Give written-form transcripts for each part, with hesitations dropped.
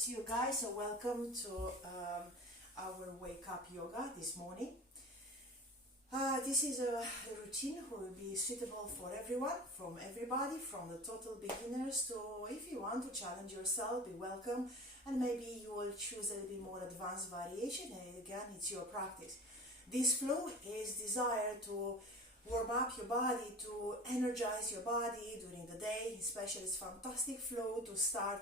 see you guys. So welcome to our wake up yoga this morning. This is a routine who will be suitable for everyone, from everybody, from the total beginners to if you want to challenge yourself, be welcome, and maybe you will choose a little bit more advanced variation, and again, it's your practice. This flow is desired to warm up your body, to energize your body during the day, especially it's fantastic flow to start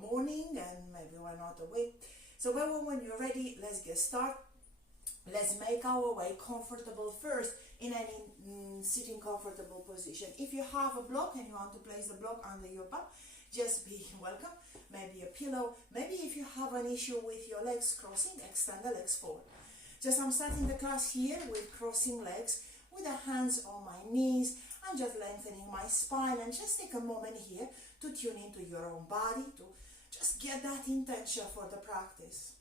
morning and maybe why not awake. So when you're ready, let's get started. Let's make our way comfortable first in any sitting comfortable position. If you have a block and you want to place the block under your back, just be welcome. Maybe a pillow. Maybe if you have an issue with your legs crossing, extend the legs forward. Just I'm starting the class here with crossing legs, with the hands on my knees. I'm just lengthening my spine and just take a moment here to tune into your own body, to just get that intention for the practice.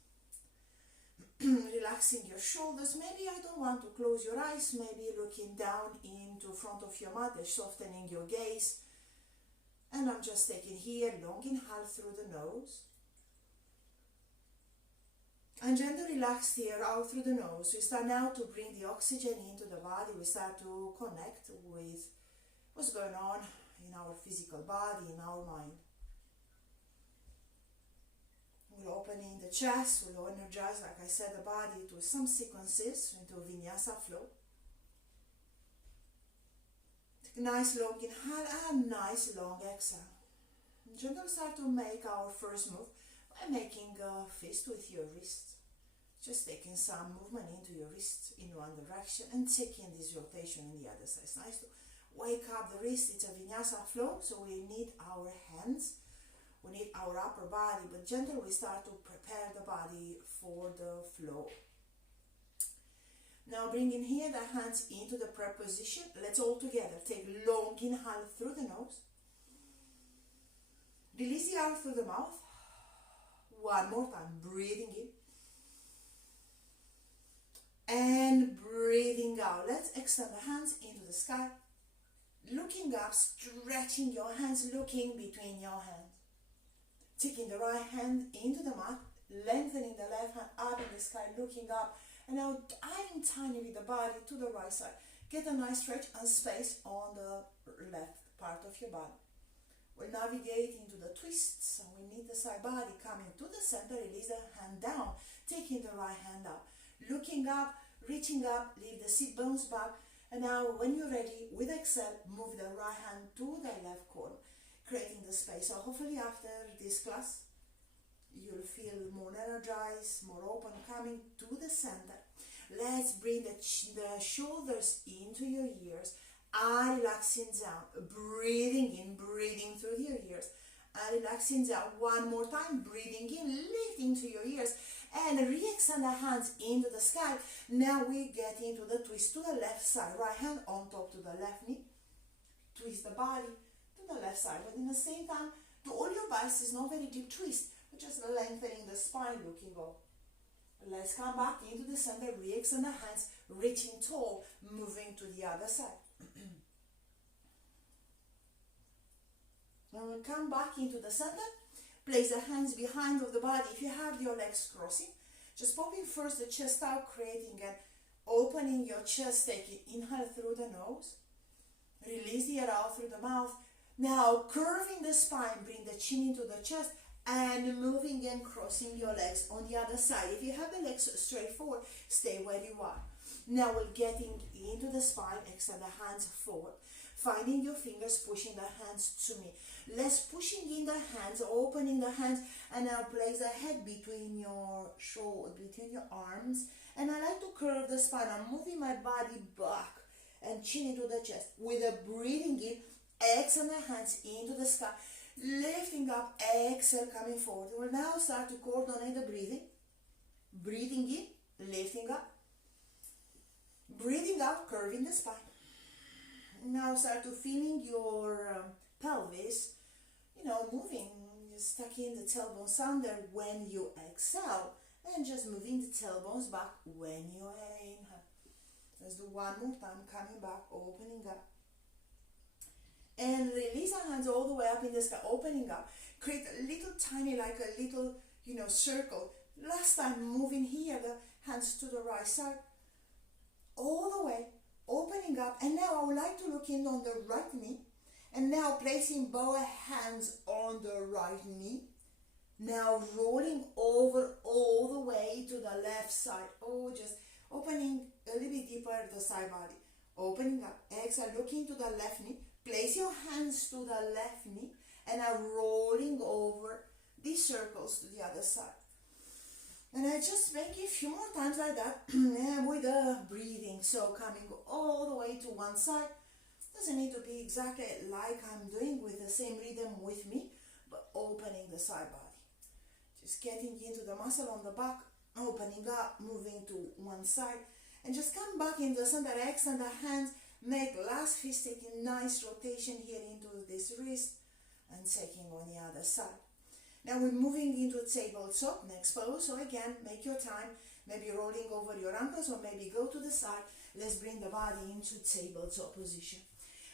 Relaxing your shoulders. Maybe I don't want to close your eyes. Maybe looking down into front of your mat, softening your gaze. And I'm just taking here long inhale through the nose. And gently relax the air out through the nose. We start now to bring the oxygen into the body. We start to connect with what's going on in our physical body, in our mind. We're opening the chest, we'll energize, like I said, the body to some sequences into Vinyasa flow. Take a nice long inhale and nice long exhale. And gently start to make our first move by making a fist with your wrist. Just taking some movement into your wrist in one direction and taking this rotation in the other side. It's nice to wake up the wrist. It's a Vinyasa flow, so we need our hands. We need our upper body, but gently we start to prepare the body for the flow. Now bringing here the hands into the prayer position. Let's all together take long inhale through the nose. Release the air through the mouth. One more time, breathing in. And breathing out. Let's extend the hands into the sky. Looking up, stretching your hands, looking between your hands. Taking the right hand into the mat, lengthening the left hand up in the sky, looking up, and now diving tinily the body to the right side. Get a nice stretch and space on the left part of your body. We'll navigate into the twists, so we need the side body coming to the center. Release the hand down, taking the right hand up, looking up, reaching up, leave the sit bones back, and now when you're ready, with exhale, move the right hand to the left corner, creating the space. So hopefully after this class, you'll feel more energized, more open, coming to the center. Let's bring the shoulders into your ears, and relaxing down, breathing in, breathing through your ears, and relaxing down. One more time, breathing in, lifting to your ears, and re-extend the hands into the sky. Now we get into the twist to the left side, right hand on top to the left knee, twist the body to the left side, but in the same time, to all your backs is not very deep twist, but just lengthening the spine, looking up. Let's come back into the center, re-extend the hands, reaching tall, moving to the other side. And we'll come back into the center, place the hands behind of the body. If you have your legs crossing, just popping first the chest out, creating and opening your chest, taking inhale through the nose, release the air out through the mouth. Now curving the spine, bring the chin into the chest and moving and crossing your legs on the other side. If you have the legs straight forward, stay where you are. Now we're getting into the spine, extend the hands forward. Finding your fingers, pushing the hands to me. Less pushing in the hands, opening the hands, and now place the head between your shoulder, between your arms. And I like to curve the spine. I'm moving my body back and chin into the chest. With a breathing in, extend the hands into the sky, lifting up, exhale, coming forward. We'll now start to coordinate the breathing. Breathing in, lifting up. Breathing out, curving the spine. Now start to feeling your pelvis, moving, just tucking the tailbones under when you exhale, and just moving the tailbones back when you inhale. Let's do one more time, coming back, opening up. And release our hands all the way up in the sky, opening up. Create a little tiny, like a little, circle. Last time, moving here, the hands to the right side. All the way, opening up. And now I would like to look in on the right knee. And now placing both hands on the right knee. Now rolling over all the way to the left side. Oh, just opening a little bit deeper the side body. Opening up. Exhale, looking to the left knee. Place your hands to the left knee. And now rolling over these circles to the other side. And I just make it a few more times like that. And with the breathing. So coming all the way to one side. Doesn't need to be exactly like I'm doing with the same rhythm with me, but opening the side body. Just getting into the muscle on the back, opening up, moving to one side, and just come back in the center, extend the hands, make last fist, taking nice rotation here into this wrist, and taking on the other side. Now we're moving into tabletop, next pose, so again, make your time, maybe rolling over your ankles, or maybe go to the side. Let's bring the body into tabletop position.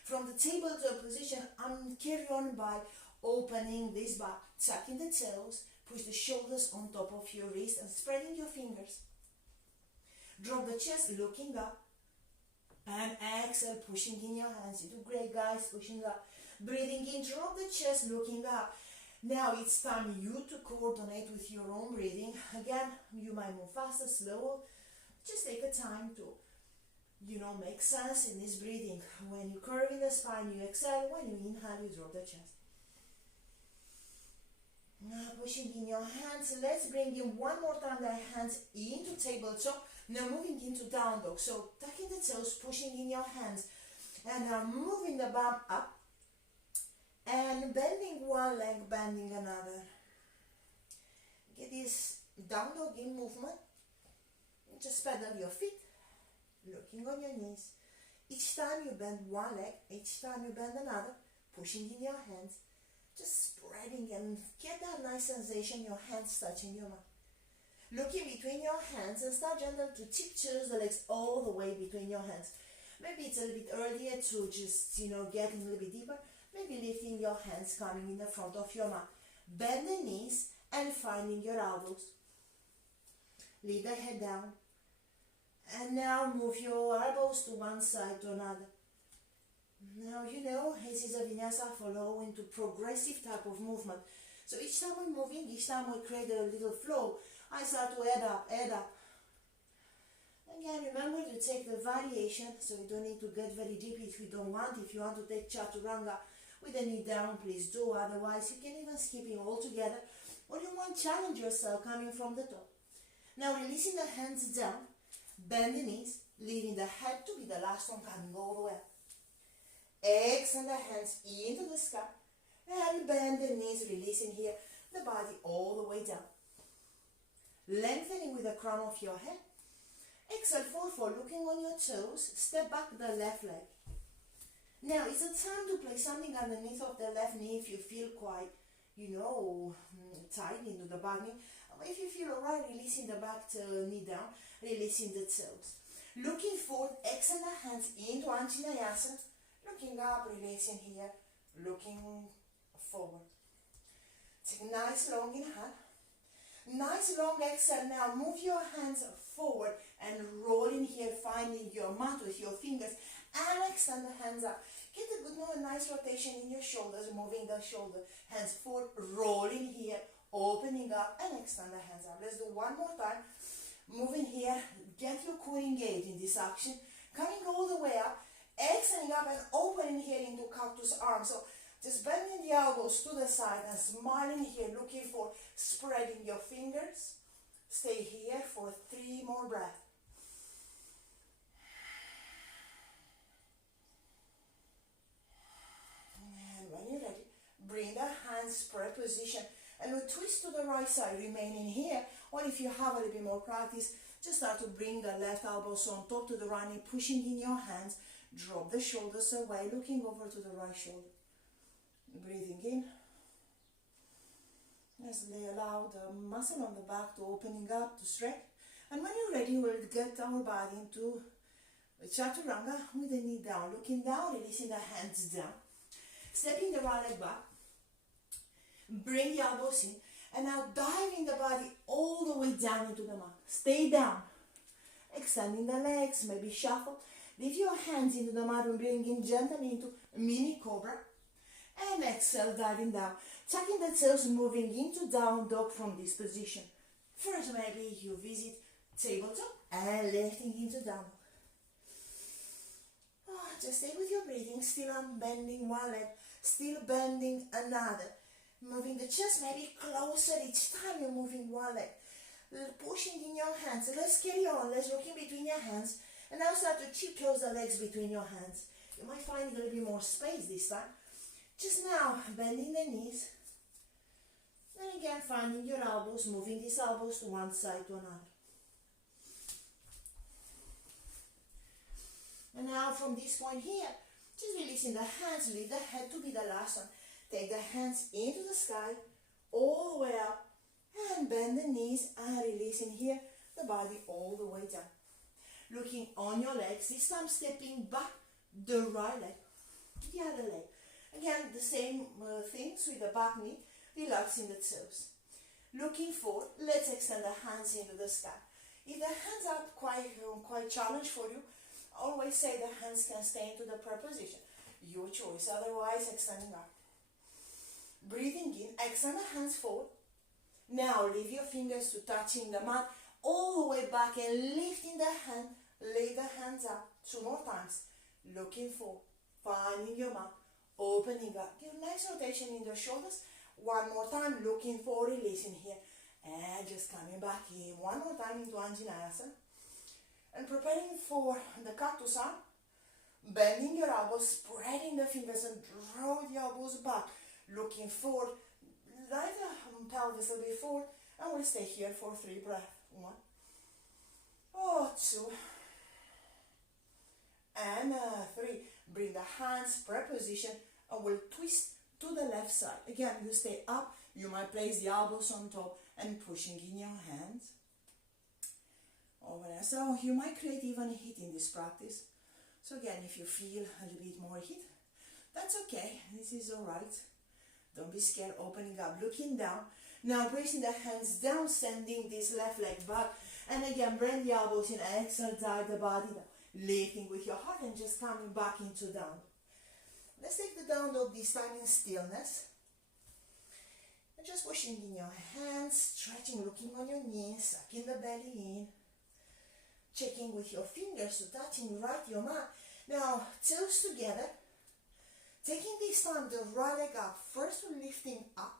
From the tabletop position, I'm carry on by opening this back, tucking the toes, push the shoulders on top of your wrist and spreading your fingers. Drop the chest, looking up, and exhale, pushing in your hands. You do great, guys, pushing up. Breathing in, drop the chest, looking up. Now it's time you to coordinate with your own breathing. Again, you might move faster, slower. Just take the time to make sense in this breathing. When you curve in the spine, you exhale. When you inhale, you drop the chest. Now pushing in your hands. Let's bring in one more time the hands into tabletop. Now moving into down dog. So tucking the toes, pushing in your hands. And now moving the bum up. And bending one leg, bending another. Get this down dog in movement. Just pedal your feet. Looking on your knees. Each time you bend one leg, each time you bend another, pushing in your hands, just spreading and get that nice sensation, your hands touching your mat. Looking between your hands and start gentle to tiptoe the legs all the way between your hands. Maybe it's a little bit earlier to just, getting a little bit deeper. Maybe lifting your hands, coming in the front of your mat. Bend the knees and finding your elbows. Lead the head down. And now move your elbows to one side to another. Now this is a vinyasa following to progressive type of movement. So each time we're moving, each time we create a little flow, I start to add up. Again, remember to take the variation, so you don't need to get very deep if you don't want. If you want to take chaturanga with the knee down, please do. Otherwise, you can even skip it all together. Or you want to challenge yourself coming from the top. Now releasing the hands down. Bend the knees, leaving the head to be the last one coming all the way up. Extend the hands into the sky and bend the knees, releasing here the body all the way down. Lengthening with the crown of your head. Exhale, forward, looking on your toes. Step back the left leg. Now it's a time to place something underneath of the left knee if you feel quite, tight into the back knee. If you feel alright, releasing the back knee down, releasing the toes. Looking forward, extend the hands into Anjaneyasana. Looking up, releasing here, looking forward. Take a nice long inhale. Nice long exhale. Now move your hands forward and roll in here, finding your mat with your fingers and extend the hands up. Get a good, nice rotation in your shoulders, moving the shoulder, hands forward, rolling here, opening up and extend the hands up. Let's do one more time. Moving here, get your core engaged in this action. Coming all the way up, exhaling up and opening here into cactus arm. So just bending the elbows to the side and smiling here, looking for spreading your fingers. Stay here for 3 more breaths. And when you're ready, bring the hands spread position and we twist to the right side, remaining here. Or if you have a little bit more practice, just start to bring the left elbows on top to the right knee, pushing in your hands. Drop the shoulders away, looking over to the right shoulder. Breathing in. As they allow the muscle on the back to opening up, to stretch. And when you're ready, we'll get our body into chaturanga with the knee down. Looking down, releasing the hands down. Stepping the right leg back. Bring the elbows in. And now diving the body all the way down into the mat. Stay down. Extending the legs, maybe shuffle. Leave your hands into the mat and bringing gently into mini cobra. And exhale, diving down. Tucking the toes, moving into down dog from this position. First, maybe you visit tabletop and lifting into down. Just stay with your breathing. Still I'm bending one leg, still bending another. Moving the chest maybe closer each time you're moving one leg. Pushing in your hands. Let's carry on. Let's look in between your hands. And now start to chip close the legs between your hands. You might find a little bit more space this time. Just now, bending the knees. And again, finding your elbows, moving these elbows to one side to another. And now from this point here, just releasing the hands, leave the head to be the last one. Take the hands into the sky, all the way up, and bend the knees and releasing here, the body all the way down. Looking on your legs, this time stepping back, the right leg, the other leg. Again, the same things with the back knee, relaxing the toes. Looking forward, let's extend the hands into the sky. If the hands are quite challenged for you, always say the hands can stay into the prayer position. Your choice, otherwise extending up. Breathing in, extend the hands forward. Now leave your fingers to touching the mat, all the way back and lifting the hand, lay the hands up. 2 more times. Looking forward, finding your mat, opening up. Give a nice rotation in the shoulders. 1 more time, looking forward, releasing here. And just coming back in. 1 more time into Anjaneyasana. And preparing for the cactus arm. Bending your elbows, spreading the fingers and draw the elbows back. Looking forward, like the pelvis a bit forward. And we'll stay here for 3 breaths. 1. 2. And 3. Bring the hands, prayer position, and we'll twist to the left side. Again, you stay up. You might place the elbows on top and pushing in your hands. Over there. So you might create even a heat in this practice. So again, if you feel a little bit more heat, that's okay. This is alright. Don't be scared. Opening up, looking down. Now bracing the hands down, sending this left leg back. And again, bring the elbows in. Exhale, dive the body down. Lifting with your heart and just coming back into down. Let's take the down dog this time in stillness. And just pushing in your hands, stretching, looking on your knees, sucking the belly in. Checking with your fingers to touching right your mat. Now, toes together. Taking this time the right leg up. First lifting up.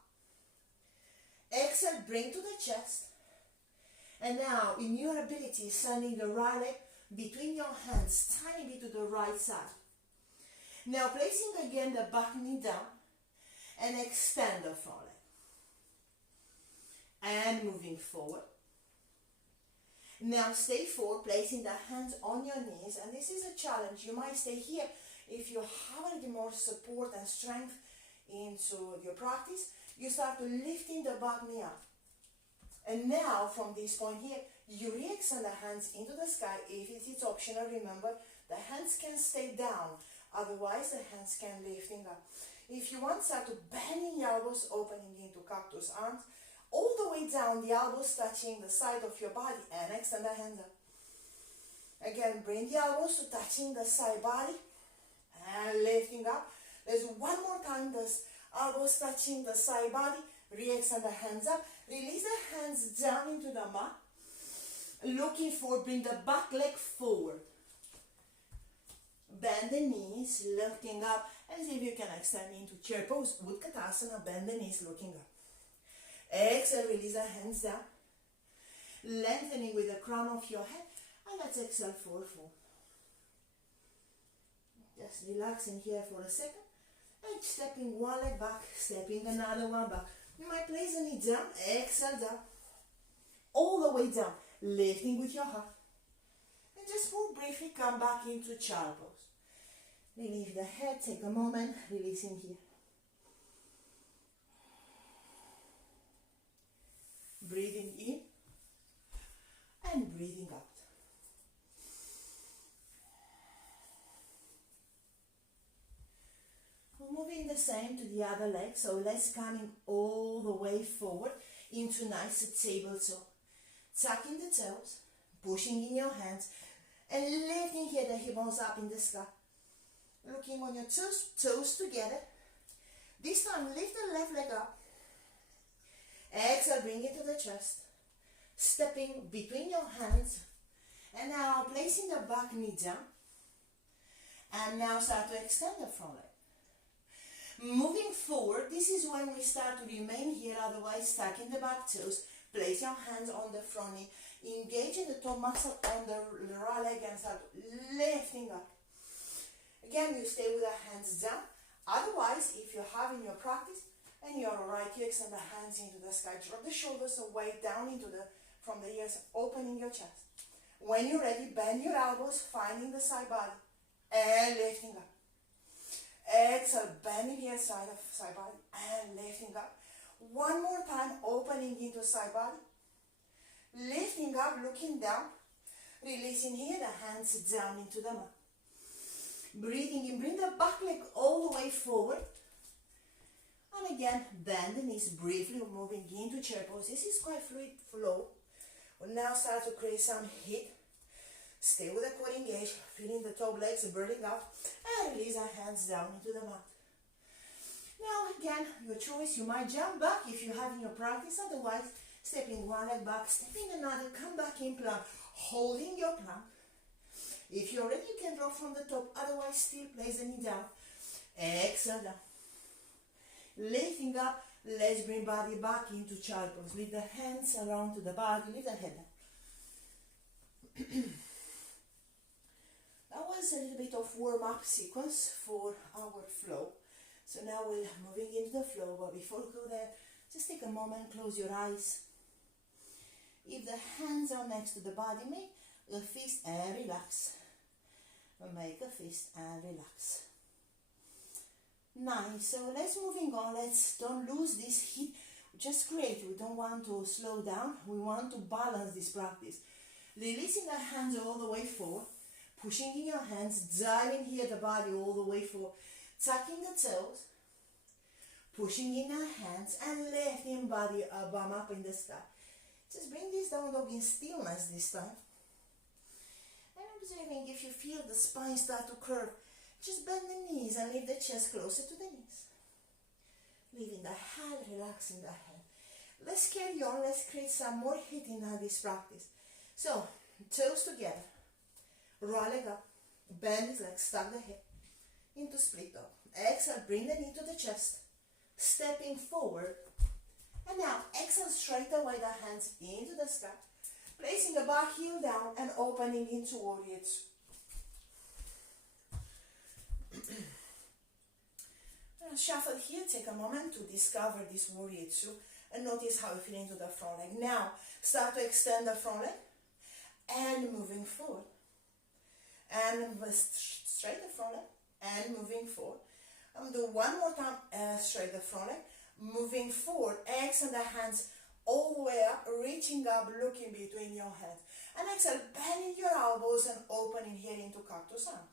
Exhale, bring to the chest. And now, in your ability, sending the right leg between your hands, tiny bit to the right side. Now, placing again the back knee down. And extend the front leg. And moving forward. Now stay forward, placing the hands on your knees, and this is a challenge. You might stay here if you have a little more support and strength into your practice. You start to lifting the back knee up. And now from this point here, you re-extend the hands into the sky. If it is optional, remember, the hands can stay down. Otherwise, the hands can lifting up. If you want, start to bending the elbows, opening into cactus arms. All the way down, the elbows touching the side of your body, and extend the hands up. Again, bring the elbows to touching the side body and lifting up. There's 1 more time, the elbows touching the side body. Re-extend the hands up. Release the hands down into the mat. Looking forward, bring the back leg forward. Bend the knees, lifting up, and see if you can extend into chair pose. Utkatasana, bend the knees, looking up. Exhale, release the hands down. Lengthening with the crown of your head. And let's exhale, forward fold. Just relaxing here for a second. And stepping one leg back, stepping another one back. You might place the knee down, exhale down. All the way down, lifting with your heart. And just move briefly, come back into child pose. Relieve the head, take a moment, releasing here. Breathing in and breathing out. Moving Doing the same to the other leg. So legs coming all the way forward into nice table toe. Tucking the toes, pushing in your hands, and lifting here the hip bones up in the sky. Looking on your toes together. This time lift the left leg up. Exhale, bring it to the chest. Stepping between your hands. And now placing the back knee down. And now start to extend the front leg. Moving forward, this is when we start to remain here, otherwise stuck in the back toes. Place your hands on the front knee. Engaging the toe muscle on the right leg and start lifting up. Again, you stay with the hands down. Otherwise, if you're having your practice and you're alright, you extend the hands into the sky. Drop the shoulders away down into from the ears, opening your chest. When you're ready, bend your elbows, finding the side body and lifting up. Exhale, bending here side body and lifting up. One more time, opening into side body. Lifting up, looking down. Releasing here, the hands down into the mat. Breathing in, bring the back leg all the way forward. And again, bend the knees briefly, moving into chair pose. This is quite fluid flow. We'll now start to create some heat. Stay with the core engaged, feeling the top legs burning up, and release the hands down into the mat. Now again, your choice, you might jump back if you're having your practice, otherwise stepping one leg back, stepping another, come back in plank, holding your plank. If you're ready, you can drop from the top, otherwise still place the knee down. Exhale down. Lifting up, let's bring body back into child pose. Lift the hands around to the body, lift the head down. That was a little bit of warm-up sequence for our flow. So now we're moving into the flow, but before we go there, just take a moment, close your eyes. If the hands are next to the body, make a fist and relax. Make a fist and relax. Nice. So let's moving on. Let's don't lose this heat. Just great. We don't want to slow down. We want to balance this practice. Releasing the hands all the way forward. Pushing in your hands. Diving here the body all the way forward. Tucking the toes. Pushing in your hands and lifting body bum up in the sky. Just bring this down dog in stillness this time. And observing if you feel the spine start to curve. Just bend the knees and leave the chest closer to the knees. Leaving the head, relaxing the head. Let's carry on. Let's create some more heat in this practice. So, toes together. Right leg up. Bend his legs, stack the hip. Into split dog. Exhale, bring the knee to the chest. Stepping forward. And now, exhale straight away the hands into the sky. Placing the back heel down and opening into warrior two. Shuffle here, take a moment to discover this warrior two and notice how you feel into the front leg. Now, start to extend the front leg and moving forward. And straight the front leg and moving forward. I'm going to do one more time, straight the front leg, moving forward. Extend the hands all the way up, reaching up, looking between your hands. And exhale, bending your elbows and opening here into cactus arms.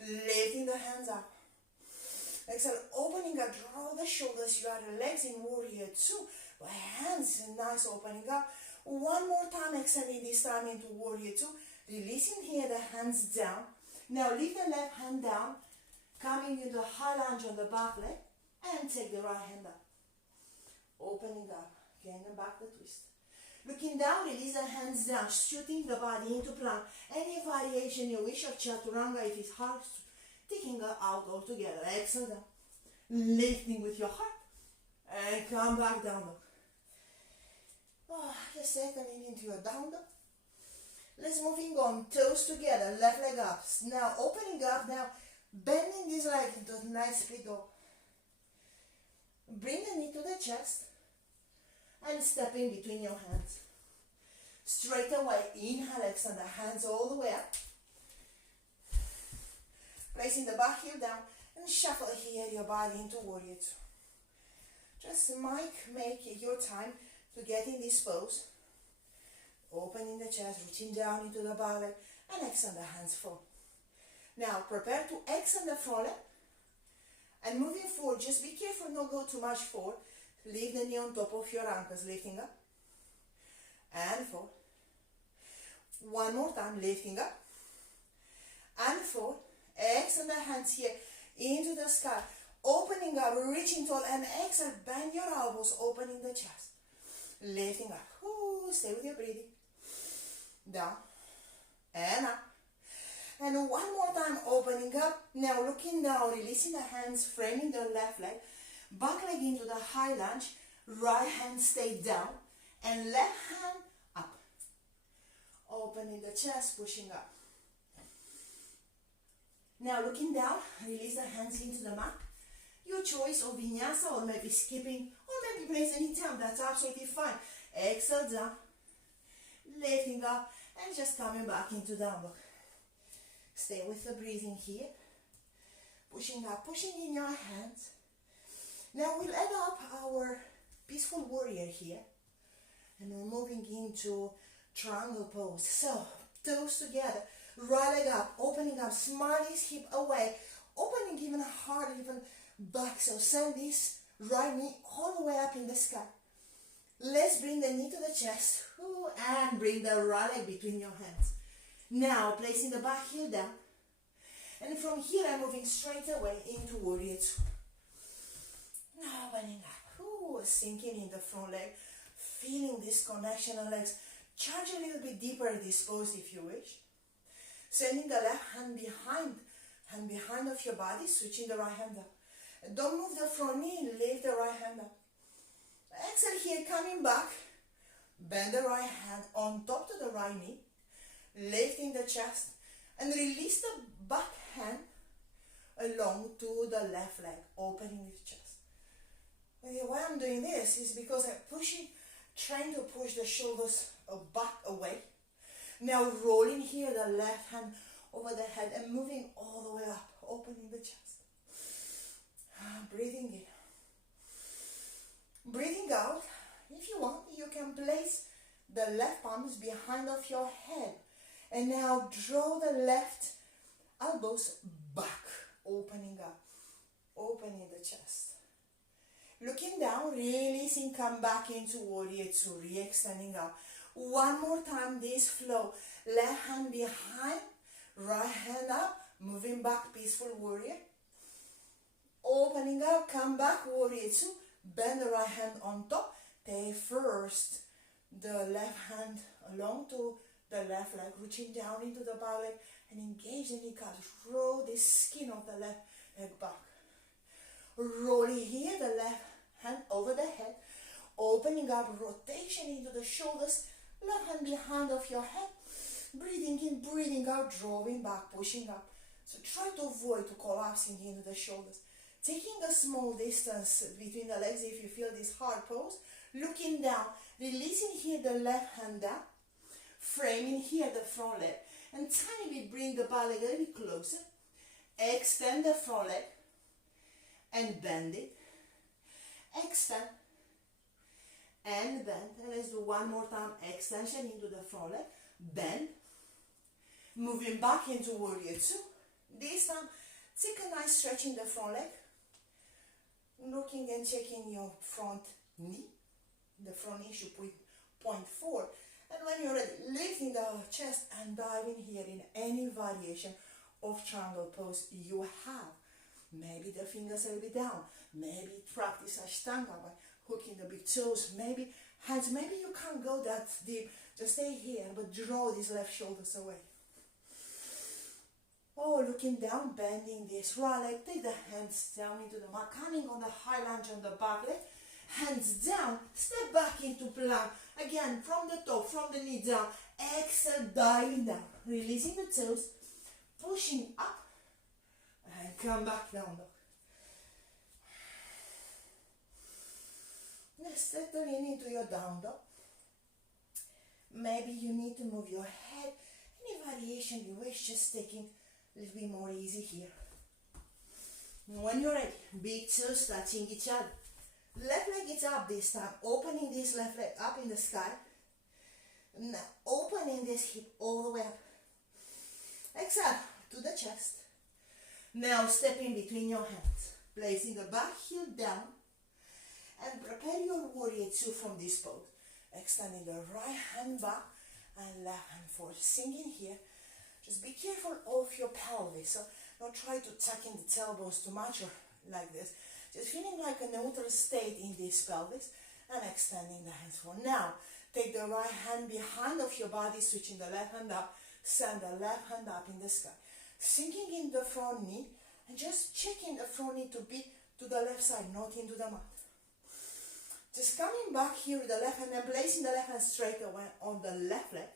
Lifting the hands up. Exhale, opening up, draw the shoulders, you are the legs in warrior two. Hands, nice opening up. One more time, extending this time into warrior two. Releasing here the hands down. Now lift the left hand down, coming into a high lunge on the back leg, and take the right hand up. Opening up, again and back the twist. Looking down, release the hands down, shooting the body into plank. Any variation you wish of chaturanga if it's hard, taking her out altogether. Exhale down. Lifting with your heart. And come back down dog. Oh, just settling into your down dog. Let's moving on. Toes together. Left leg up. Now opening up. Now bending this leg into a nice split dog. Bring the knee to the chest. And stepping between your hands. Straight away. Inhale, extend the hands all the way up. Placing the back heel down and shuffle here your body into warrior two. Just make your time to get in this pose. Opening the chest, reaching down into the belly and extend the hands forward. Now prepare to extend the front leg And moving forward, just be careful, not go too much forward. Leave the knee on top of your ankles, lifting up. And forward. One more time, lifting up. And forward. Extend the hands here into the sky. Opening up, reaching tall, and exhale, bend your elbows, opening the chest. Lifting up. Ooh, stay with your breathing. Down. And up. And one more time, opening up. Now looking down, releasing the hands, framing the left leg. Back leg into the high lunge. Right hand stay down. And left hand up. Opening the chest, pushing up. Now looking down, release the hands into the mat. Your choice of vinyasa or maybe skipping or maybe place any down. That's absolutely fine. Exhale down. Lifting up and just coming back into down dog. Stay with the breathing here. Pushing up, pushing in your hands. Now we'll add up our peaceful warrior here. And we're moving into triangle pose. So, toes together. Right leg up, opening up, smarties hip away. Opening even harder, even back. So send this right knee all the way up in the sky. Let's bring the knee to the chest. Ooh, and bring the right leg between your hands. Now, placing the back heel down. And from here, I'm moving straight away into Warrior Two. Now, opening up. Ooh, sinking in the front leg. Feeling this connection of legs. Charge a little bit deeper in this pose if you wish. Sending the left hand behind of your body, switching the right hand up. And don't move the front knee, lift the right hand up. Exhale here, coming back. Bend the right hand on top to the right knee. Lifting the chest. And release the back hand along to the left leg, opening the chest. And why I'm doing this is because I'm trying to push the shoulders back away. Now rolling here the left hand over the head and moving all the way up, opening the chest. Breathing in. Breathing out. If you want, you can place the left palms behind of your head. And now draw the left elbows back, opening up, opening the chest. Looking down, releasing, come back into Warrior Two, re-extending up. One more time, this flow. Left hand behind, right hand up, moving back, Peaceful Warrior. Opening up, come back, Warrior Two. Bend the right hand on top. Take first the left hand along to the left leg, reaching down into the back leg and engage the kneecaps. Roll the skin of the left leg back. Rolling here, the left hand over the head. Opening up, rotation into the shoulders. Left hand behind of your head. Breathing in, breathing out, drawing back, pushing up. So try to avoid collapsing into the shoulders. Taking a small distance between the legs if you feel this hard pose. Looking down, releasing here the left hand down. Framing here the front leg. And tiny bit bring the back leg a little bit closer. Extend the front leg. And bend it. Extend. And bend. And let's do one more time. Extension into the front leg. Bend. Moving back into Warrior Two. This time, take a nice stretch in the front leg. Looking and checking your front knee. The front knee should point forward. And when you're ready, lifting the chest and diving here in any variation of triangle pose you have. Maybe the fingers a little bit down. Maybe practice Ashtanga by hooking the big toes. Maybe hands. Maybe you can't go that deep. Just stay here, but draw these left shoulders away. Oh, looking down, bending this right leg. Take the hands down into the mat. Coming on the high lunge on the back leg. Hands down. Step back into plank. Again, from the top, from the knee down. Exhale, diving down. Releasing the toes. Pushing up. And come back down, dog. Let's settle in into your down dog. Maybe you need to move your head. Any variation you wish, just taking a little bit more easy here. When you're ready, big toes touching each other. Left leg is up this time, opening this left leg up in the sky. Now opening this hip all the way up. Exhale to the chest. Now step in between your hands. Placing the back heel down and prepare your warrior two from this pose. Extending the right hand back and left hand forward. Sinking here. Just be careful of your pelvis. So don't try to tuck in the tailbones too much or like this. Just feeling like a neutral state in this pelvis and extending the hands forward. Now, take the right hand behind of your body, switching the left hand up. Send the left hand up in the sky. Sinking in the front knee and just checking the front knee to be to the left side, not into the mat. Just coming back here with the left hand and placing the left hand straight away on the left leg.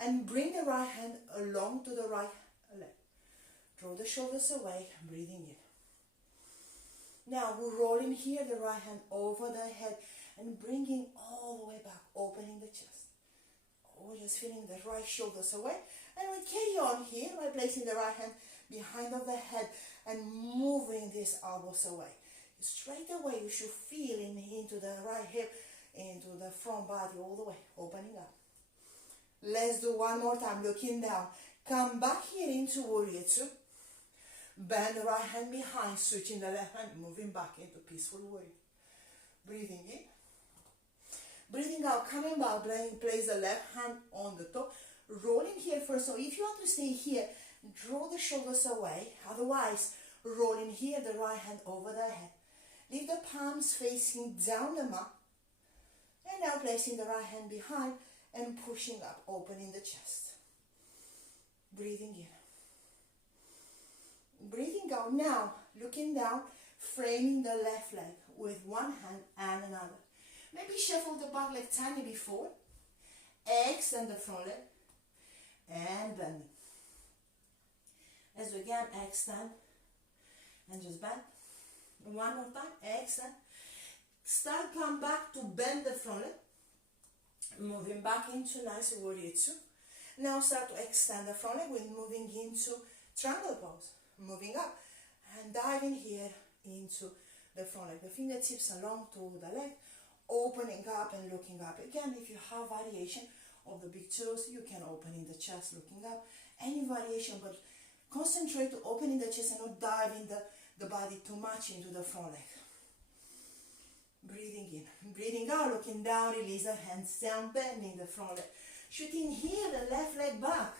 And bring the right hand along to the right leg. Draw the shoulders away, breathing in. Now we're rolling here, the right hand over the head and bringing all the way back, opening the chest. Oh, just feeling the right shoulders away. And we carry on here by placing the right hand behind of the head and moving these elbows away. Straight away you should feel into the right hip, into the front body all the way, opening up. Let's do one more time, looking down. Come back here into warrior two. Bend the right hand behind, switching the left hand, moving back into peaceful warrior. Breathing in. Breathing out, coming back, place the left hand on the top. Rolling here first. So if you want to stay here, draw the shoulders away. Otherwise, rolling here, the right hand over the head. Leave the palms facing down the mat. And now placing the right hand behind and pushing up, opening the chest. Breathing in. Breathing out. Now, looking down, framing the left leg with one hand and another. Maybe shuffle the back leg tiny bit forward. Extend the front leg. And bend. As we again extend. And just bend. One more time. Extend. Start come back to bend the front leg. Moving back into nice warrior two. Now start to extend the front leg with moving into triangle pose. Moving up and diving here into the front leg. The fingertips along to the leg. Opening up and looking up. Again, if you have variation of the big toes, you can open in the chest, looking up. Any variation, but concentrate to opening the chest and not diving the body too much into the front leg. Breathing in, breathing out, looking down, release the hands down, bending the front leg. Shooting here, the left leg back.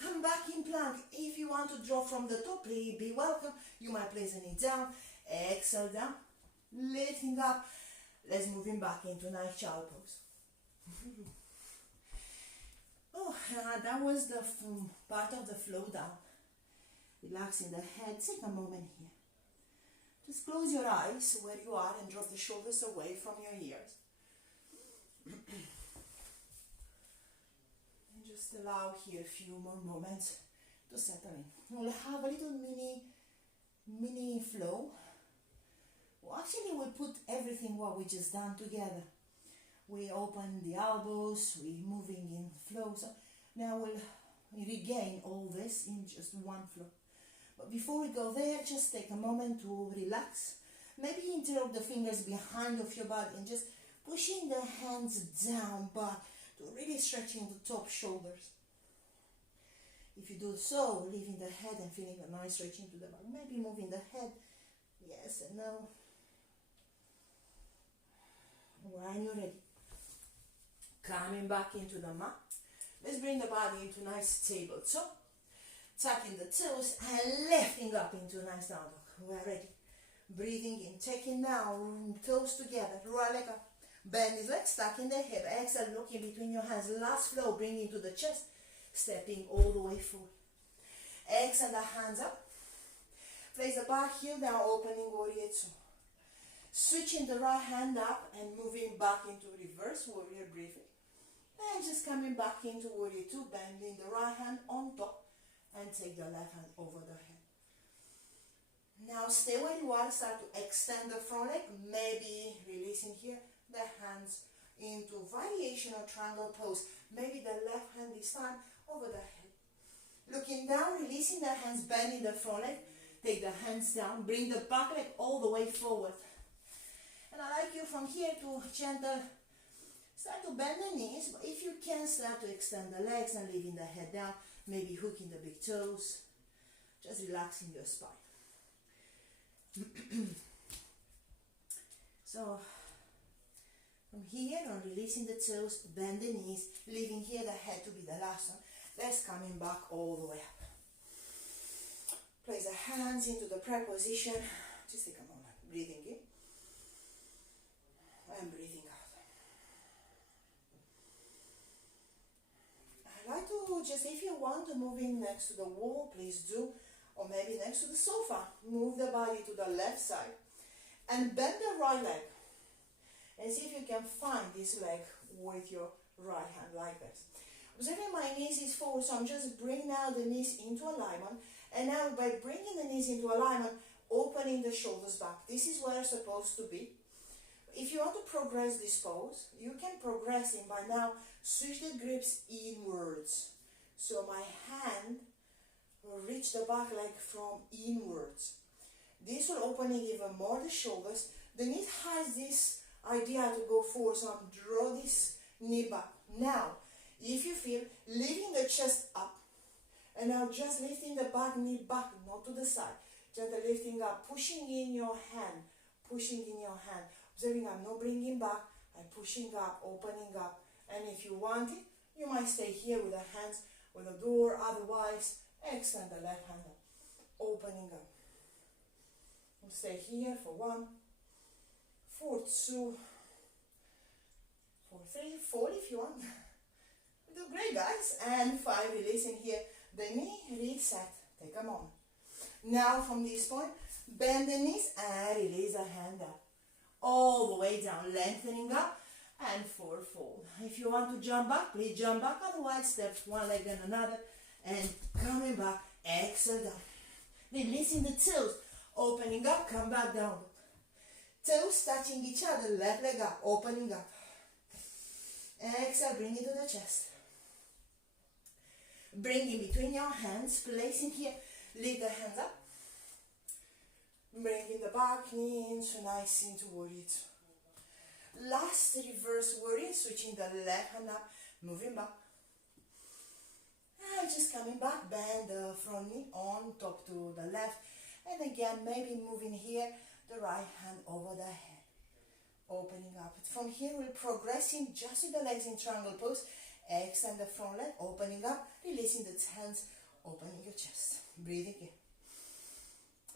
Come back in plank. If you want to drop from the top, please be welcome. You might place the knee down, exhale down, lifting up. Let's move him back into nice child pose. That was the part of the flow down. Relaxing the head. Take a moment here. Just close your eyes where you are and drop the shoulders away from your ears. And just allow here a few more moments to settle in. We'll have a little mini flow. Well, actually, we put everything what we just done together. We open the elbows, we moving in flow. So now we'll regain all this in just one flow. But before we go there, just take a moment to relax. Maybe interlock the fingers behind of your body and just pushing the hands down back to really stretching the top shoulders. If you do so, leaving the head and feeling a nice stretching to the back. Maybe moving the head, yes and no. When you're ready, coming back into the mat. Let's bring the body into nice table top. Tucking the toes and lifting up into a nice down dog. We're ready. Breathing in, taking down, toes together, roll leg up. Bend his legs, tucking the hip. Exhale, looking between your hands. Last flow, bringing to the chest. Stepping all the way forward. Exhale, the hands up. Place the back heel down, opening warrior two. Switching the right hand up and moving back into reverse warrior, breathing. And just coming back into warrior two, bending the right hand on top and take the left hand over the head. Now stay where you are, start to extend the front leg, maybe releasing here the hands into variation or triangle pose. Maybe the left hand this time over the head. Looking down, releasing the hands, bending the front leg, take the hands down, bring the back leg all the way forward. And I like you from here to gentle, start to bend the knees, but if you can, start to extend the legs and leaving the head down, maybe hooking the big toes, just relaxing your spine. So from here on, releasing the toes, bend the knees, leaving here the head to be the last one. Let's coming back all the way up. Place the hands into the prayer position. Just take a moment, breathing in and breathing out. I like to just, if you want to move in next to the wall, please do, or maybe next to the sofa. Move the body to the left side and bend the right leg. And see if you can find this leg with your right hand like this. Observing my knees is forward, so I'm just bringing now the knees into alignment. And now by bringing the knees into alignment, opening the shoulders back. This is where it's supposed to be. If you want to progress this pose, you can progress in by now, switch the grips inwards. So my hand will reach the back leg from inwards. This will open even more the shoulders. The knee has this idea to go forward, so I'm draw this knee back. Now, if you feel, lifting the chest up, and now just lifting the back knee back, not to the side, just lifting up, pushing in your hand, pushing in your hand. Observing I'm not bringing back, I'm pushing up, opening up. And if you want it, you might stay here with the hands with the door, otherwise extend the left hand up, opening up. We'll stay here for 1, 4, 2, 4, 3, 4 if you want. Do great, guys. And 5, releasing here the knee, reset. Take a moment. Now from this point, bend the knees and release the hand up. All the way down, lengthening up and forward fold. If you want to jump back, please jump back. Otherwise, step one leg and another and coming back, exhale down. Releasing the toes, opening up, come back down. Toes touching each other, left leg up, opening up. Exhale, bring it to the chest. Bring in between your hands, placing here, lift the hands up. Bringing the back knee into nice into warrior two. Last reverse warrior, switching the left hand up, moving back. And just coming back, bend the front knee on top to the left. And again, maybe moving here, the right hand over the head. Opening up. From here, we're progressing just with the legs in triangle pose. Extend the front leg, opening up, releasing the hands, opening your chest. Breathing in.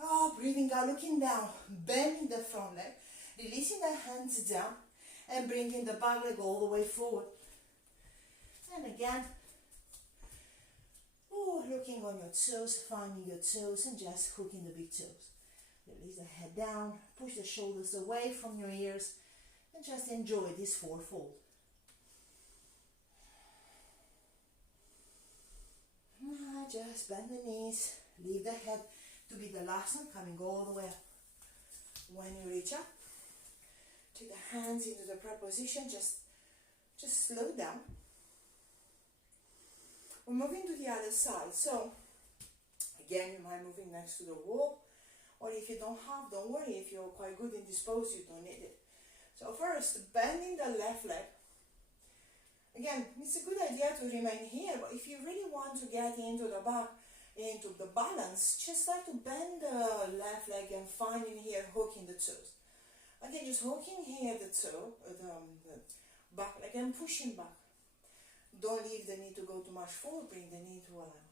Oh, breathing out, looking down, bending the front leg, releasing the hands down, and bringing the back leg all the way forward. And again, looking on your toes, finding your toes, and just hooking the big toes. Release the head down, push the shoulders away from your ears, and just enjoy this fourfold. Just bend the knees, leave the head to be the last one, coming all the way up. When you reach up, take the hands into the prayer position, just slow down. We're moving to the other side. So, again, you might moving next to the wall, or if you don't have, don't worry, if you're quite good in this pose, you don't need it. So first, bending the left leg. Again, it's a good idea to remain here, but if you really want to get into the back, into the balance, just like to bend the left leg and finding here, hooking the toes. Again, just hooking here the toe, the back leg and pushing back. Don't leave the knee to go too much forward, bring the knee to alignment.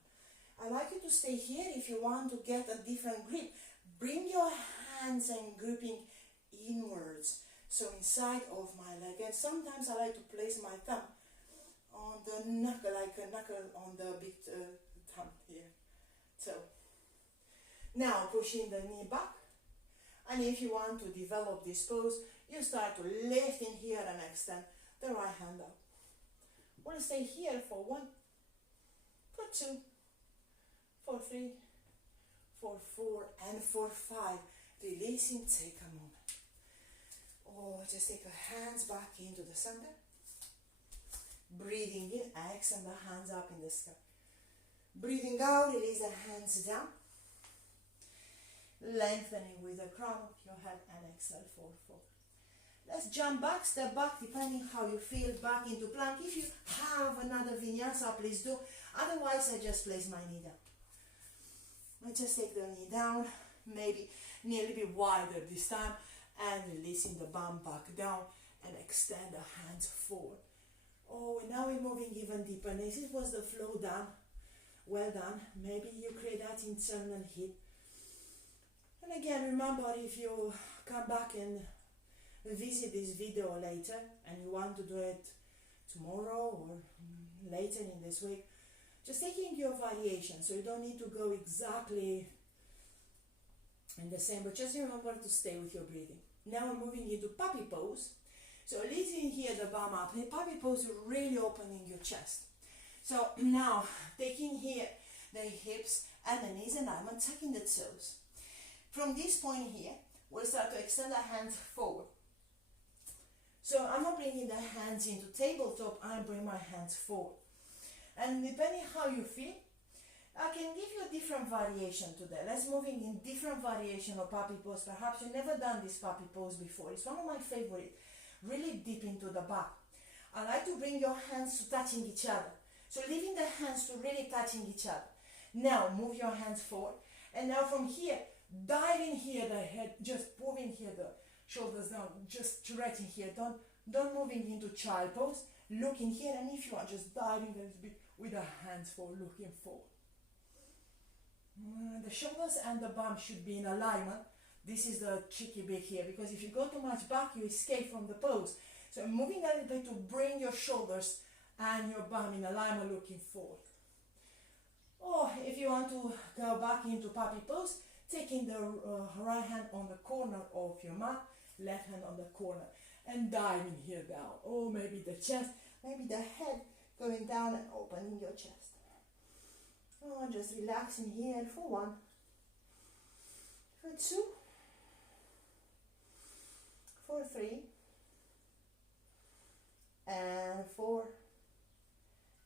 I like you to stay here if you want to get a different grip. Bring your hands and gripping inwards, so inside of my leg. And sometimes I like to place my thumb on the knuckle, like a knuckle on the big thumb here. So, now pushing the knee back. And if you want to develop this pose, you start to lift in here and extend the right hand up. We'll stay here for 1, for 2, for 3, for 4, and for 5. Releasing, take a moment. Oh, just take your hands back into the center. Breathing in, exhale the hands up in the sky. Breathing out, release the hands down. Lengthening with the crown of your head and exhale, forward. Let's jump back, step back, depending how you feel, back into plank. If you have another vinyasa, please do. Otherwise, I just place my knee down. I just take the knee down, maybe knee a little bit wider this time, and releasing the bum back down and extend the hands forward. Oh, and now we're moving even deeper. This was the flow done. Well done. Maybe you create that internal hip. And again, remember, if you come back and visit this video later and you want to do it tomorrow or later in this week, just taking your variation, so you don't need to go exactly in the same, but just remember to stay with your breathing. Now we're moving into puppy pose. So lifting here the bum up. In puppy pose, you're really opening your chest. So now taking here the hips and the knees and I'm tucking the toes. From this point here, we'll start to extend the hands forward. So I'm not bringing the hands into tabletop, I bring my hands forward. And depending how you feel, I can give you a different variation today. Let's moving in different variation of puppy pose. Perhaps you've never done this puppy pose before. It's one of my favorite. Really deep into the back. I like to bring your hands to touching each other. So leaving the hands to really touching each other. Now move your hands forward. And now from here, dive in here the head, just moving here the shoulders down, just stretching here. Don't moving into child pose. Looking here, and if you are just diving a little bit with the hands forward, looking forward. The shoulders and the bum should be in alignment. This is the tricky bit here, because if you go too much back, you escape from the pose. So I'm moving a little bit to bring your shoulders and your bum in alignment, looking forward. Or if you want to go back into puppy pose, taking the right hand on the corner of your mat, left hand on the corner, and diving here down. Or maybe the chest, maybe the head going down and opening your chest. Oh, just relaxing here for 1, for 2, for 3, and 4,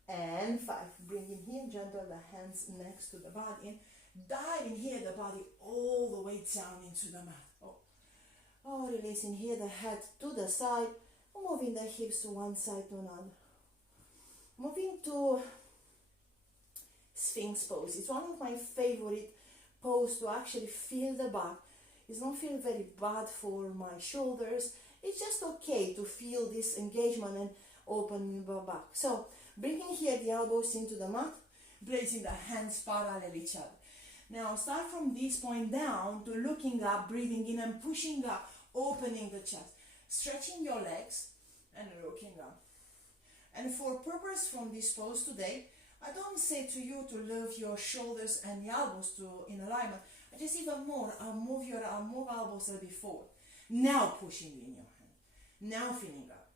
and 5. Bringing here, gentle the hands next to the body, and diving here the body all the way down into the mat. Oh, releasing here the head to the side, moving the hips to one side to another. Moving to Sphinx pose. It's one of my favorite pose to actually feel the back. It's not feel very bad for my shoulders. It's just okay to feel this engagement and open the back. So bringing here the elbows into the mat, placing the hands parallel each other. Now start from this point down to looking up, breathing in and pushing up, opening the chest, stretching your legs and looking up. And for purpose from this pose today, I don't say to you to lift your shoulders and the elbows to in alignment. I just even more, I'll move elbows a little bit forward. Now pushing in your hand. Now feeling up.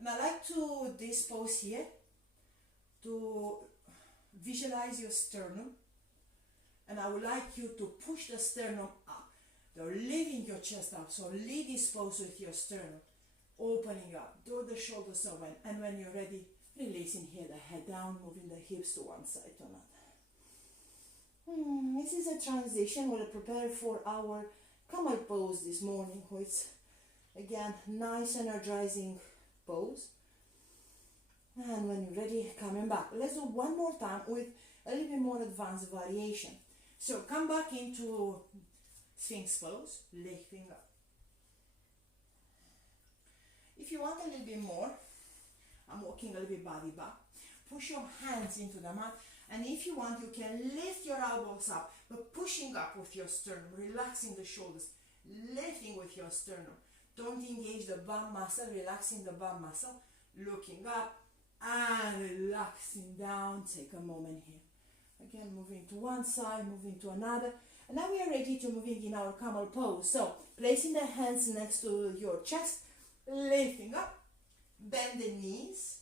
And I like to this pose here to visualize your sternum. And I would like you to push the sternum up. You're lifting your chest up. So lead this pose with your sternum. Opening up. Draw the shoulders away. And when you're ready, releasing here the head down, moving the hips to one side to another. This is a transition. We'll prepare for our camel pose this morning, which again, nice energizing pose. And when you're ready, coming back. Let's do one more time with a little bit more advanced variation. So come back into Sphinx pose, lifting up. If you want a little bit more, I'm walking a little bit body back. Push your hands into the mat, and if you want, you can lift your elbows up, but pushing up with your sternum, relaxing the shoulders, lifting with your sternum. Don't engage the bum muscle, relaxing the bum muscle, looking up and relaxing down. Take a moment here. Again, moving to one side, moving to another. And now we are ready to moving in our camel pose. So, placing the hands next to your chest, lifting up, bend the knees,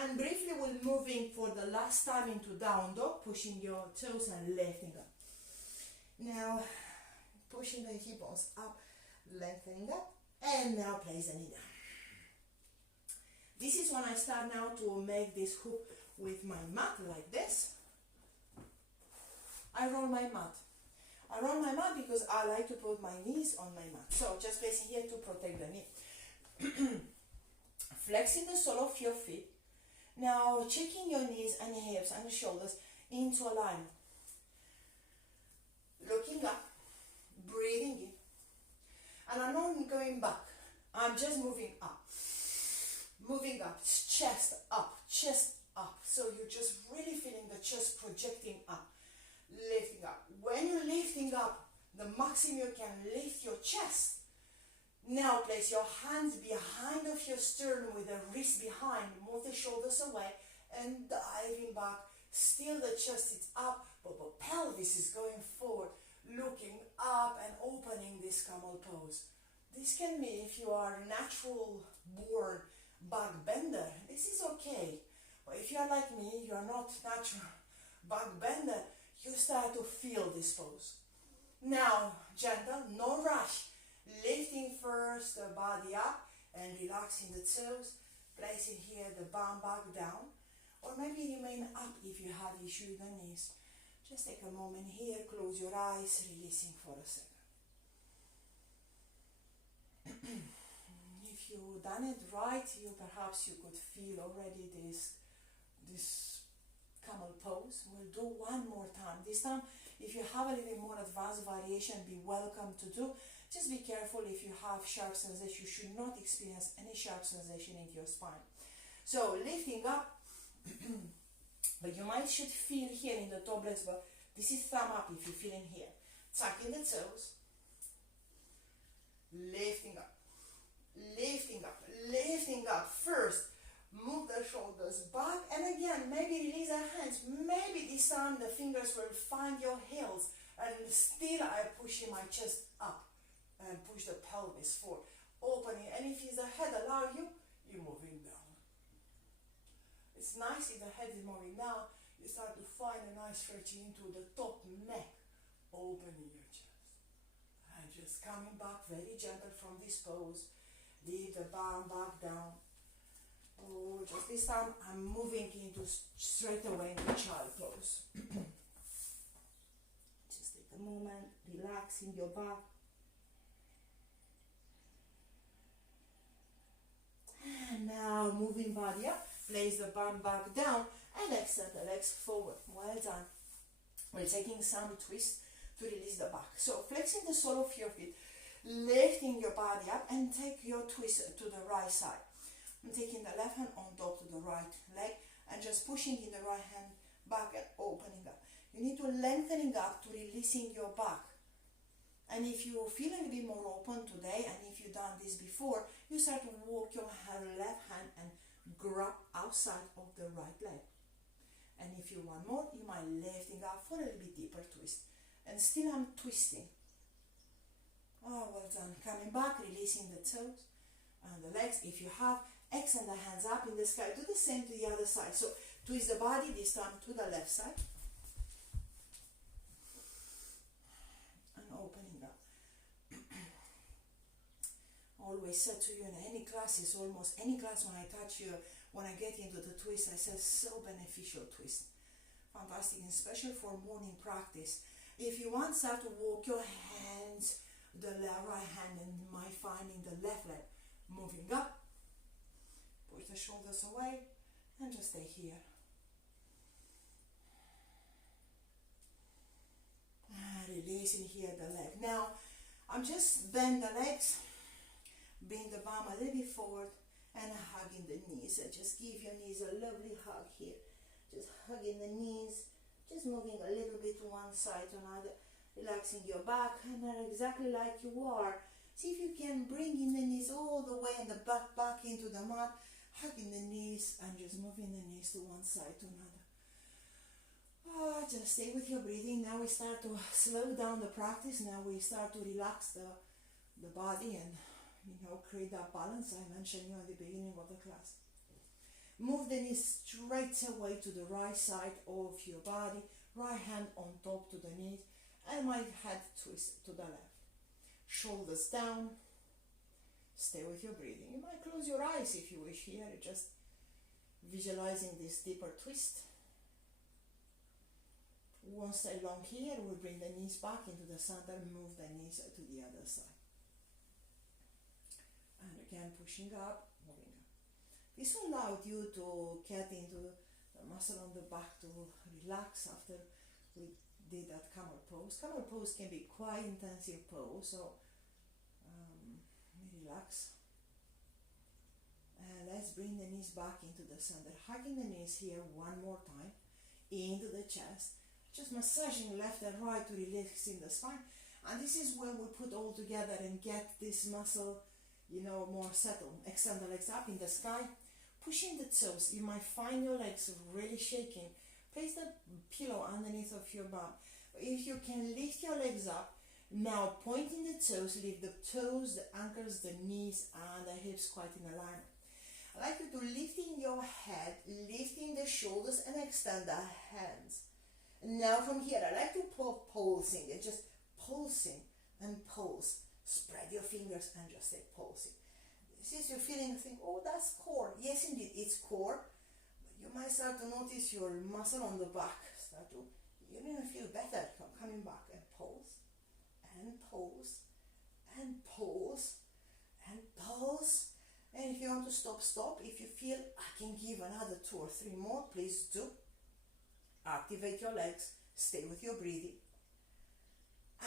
and briefly we're moving for the last time into down dog, pushing your toes and lifting up. Now, pushing the hip bones up, lengthening up, and now place the knee down. This is when I start now to make this hook with my mat like this. I roll my mat. I roll my mat because I like to put my knees on my mat. So just placing here to protect the knee. Flexing the sole of your feet. Now checking your knees and your hips and the shoulders into alignment. Looking up, just moving up. Moving up, chest up, chest up. So you're just really feeling the chest projecting up, lifting up. When you're lifting up, the maximum you can lift your chest. Now place your hands behind of your sternum with the wrist behind. Move the shoulders away and diving back. Still the chest is up, but the pelvis is going forward, looking up and opening this camel pose. This can be if you are a natural born back bender. This is okay. But if you are like me, you are not natural back bender, you start to feel this pose. Now, gentle, no rush. Lifting first the body up and relaxing the toes. Placing here the bum back down. Or maybe remain up if you have issue with the knees. Just take a moment here, close your eyes, releasing for a second. If you've done it right, perhaps you could feel already this camel pose. We'll do one more time. This time, if you have a little more advanced variation, be welcome to do. Just be careful if you have sharp sensation. You should not experience any sharp sensation in your spine. So lifting up, but you should feel here in the top legs, but this is thumb up if you're feeling here. Tucking the toes, lifting up, lifting up, lifting up. First, move the shoulders back, and again, maybe release the hands. Maybe this time the fingers will find your heels, and still I'm pushing my chest up and push the pelvis forward, opening. And if the head allow you, you're moving down. It's nice if the head is moving down, you start to find a nice stretching into the top neck, opening your chest. And just coming back very gentle from this pose, leave the bum back down. Oh, just this time I'm moving into straight away into child pose. Just take a moment, relaxing your back. And now moving body up, place the bum back down and extend the legs forward. Well done. We're taking some twist to release the back. So flexing the sole of your feet, lifting your body up and take your twist to the right side. I'm taking the left hand on top to the right leg and just pushing in the right hand back and opening up. You need to lengthening up to releasing your back. And if you're feeling a bit more open today, and if you've done this before, you start to walk your left hand and grab outside of the right leg. And if you want more, you might lifting up for a little bit deeper twist. And still I'm twisting. Oh, well done. Coming back, releasing the toes and the legs. If you have, extend the hands up in the sky. Do the same to the other side. So twist the body, this time to the left side. And opening up. Always said to you in any classes, almost any class when I touch you, when I get into the twist, I say so beneficial twist. Fantastic, and special for morning practice. If you want, start to walk your hands, the right hand and my finding the left leg. Moving up, push the shoulders away and just stay here. Releasing here the leg. Now, I'm just bend the legs, bring the bum a little bit forward and hugging the knees. Just give your knees a lovely hug here. Just hugging the knees, just moving a little bit to one side to another, relaxing your back and exactly like you are. See if you can bring in the knees all the way and the back into the mat, hugging the knees and just moving the knees to one side to another. Oh, just stay with your breathing. Now we start to slow down the practice. Now we start to relax the body and create that balance I mentioned you at the beginning of the class. Move the knees straight away to the right side of your body, right hand on top to the knees, and my head twist to the left. Shoulders down, stay with your breathing. You might close your eyes if you wish here, just visualizing this deeper twist. One side long here, we'll bring the knees back into the center, move the knees to the other side. And again, pushing up, moving up. This will allow you to get into the muscle on the back to relax after we did that camel pose. Camel pose can be quite intensive pose, so relax. And let's bring the knees back into the center, hugging the knees here one more time, into the chest, just massaging left and right to relaxing the spine. And this is where we put all together and get this muscle, more settled. Extend the legs up in the sky, pushing the toes. You might find your legs really shaking. Place the pillow underneath of your bum. If you can lift your legs up, now pointing the toes, lift the toes, the ankles, the knees, and the hips quite in alignment. I like you to lifting your head, lifting the shoulders, and extend the hands. Now from here, I like to pulsing, and just pulsing and pulse. Spread your fingers and just say pulsing. Since you're feeling, you think, oh, that's core. Yes, indeed, it's core. But you might start to notice your muscle on the back you're going to feel better coming back, and pulse, and pulse, and pulse, and pulse. And if you want to stop, stop. If you feel I can give another 2 or 3 more, please do. Activate your legs, stay with your breathing.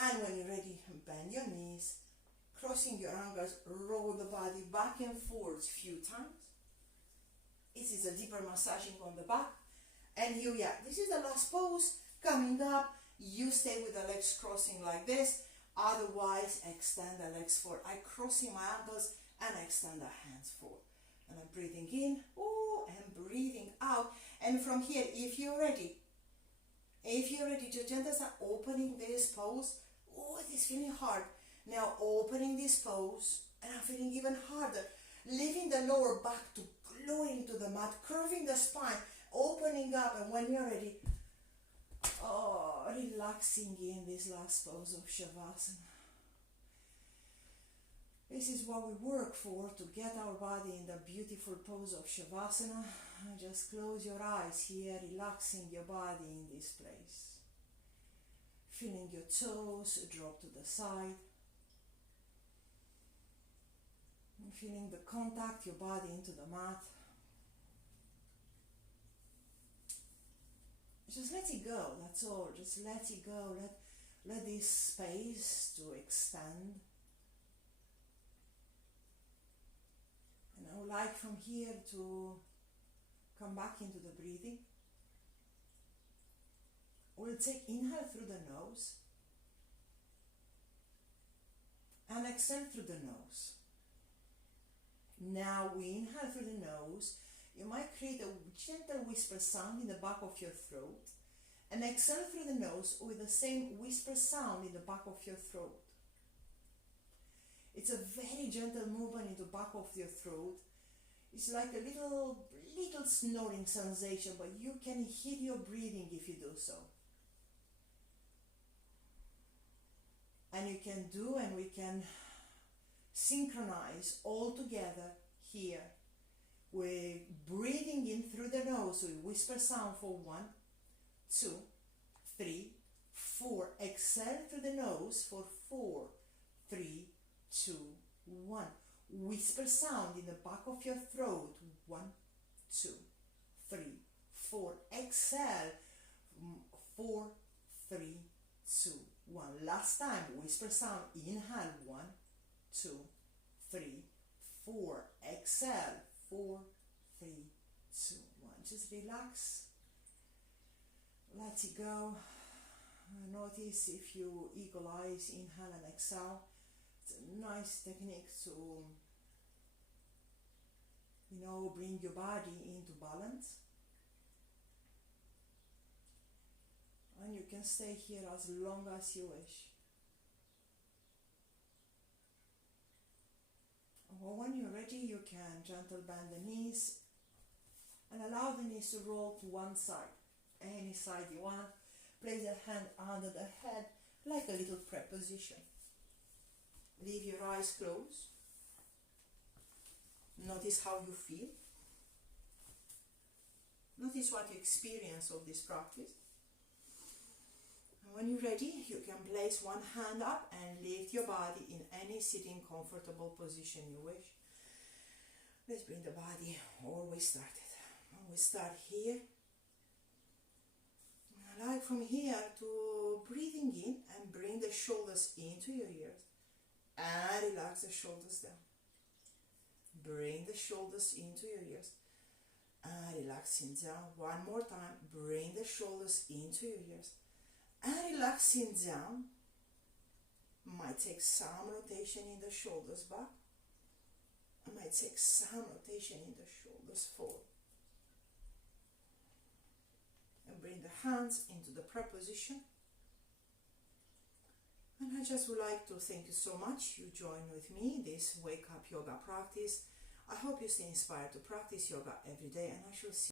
And when you're ready, bend your knees, crossing your ankles, roll the body back and forwards a few times. This is a deeper massaging on the back. And here we are. This is the last pose. Coming up, you stay with the legs crossing like this. Otherwise, extend the legs forward. I'm crossing my ankles and extend the hands forward. And I'm breathing in, and breathing out. And from here, if you're ready, just gently start opening this pose. It is feeling hard. Now opening this pose, and I'm feeling even harder. Leaving the lower back to glow into the mat, curving the spine, opening up, and when you're ready, relaxing in this last pose of Shavasana. This is what we work for, to get our body in the beautiful pose of Shavasana. Just close your eyes here, relaxing your body in this place. Feeling your toes drop to the side. And feeling the contact, your body into the mat. Just let it go, that's all. Just let it go. Let this space to extend. And I would like from here to come back into the breathing. We'll take inhale through the nose and exhale through the nose. Now we inhale through the nose. You might create a gentle whisper sound in the back of your throat, and exhale through the nose with the same whisper sound in the back of your throat. It's a very gentle movement in the back of your throat. It's like a little snoring sensation, but you can hear your breathing if you do so. And you can do, and we can synchronize all together here. We're breathing in through the nose with whisper sound for 1, 2, 3, 4. Exhale through the nose for 4, 3, 2, 1. Whisper sound in the back of your throat. 1, 2, 3, 4. Exhale. 4, 3, 2, 1. Last time. Whisper sound. Inhale. 1, 2, 3, 4. Exhale. 4, 3, 2, 1. Just relax. Let it go. Notice if you eagle eyes, inhale and exhale. It's a nice technique to, bring your body into balance. And you can stay here as long as you wish. Well, when you're ready, you can gently bend the knees and allow the knees to roll to one side, any side you want. Place your hand under the head like a little prayer position. Leave your eyes closed. Notice how you feel. Notice what you experience of this practice. And when you're ready, you can place one hand up and lift your body in any sitting comfortable position you wish. Let's bring the body where we started. We start here. I like from here to breathing in and bring the shoulders into your ears and relax the shoulders down. Bring the shoulders into your ears. And relaxing down. One more time. Bring the shoulders into your ears. And relaxing down. Might take some rotation in the shoulders back. I might take some rotation in the shoulders forward. And bring the hands into the prayer position. And I just would like to thank you so much you joined with me this Wake Up Yoga practice. I hope you stay inspired to practice yoga every day, and I shall see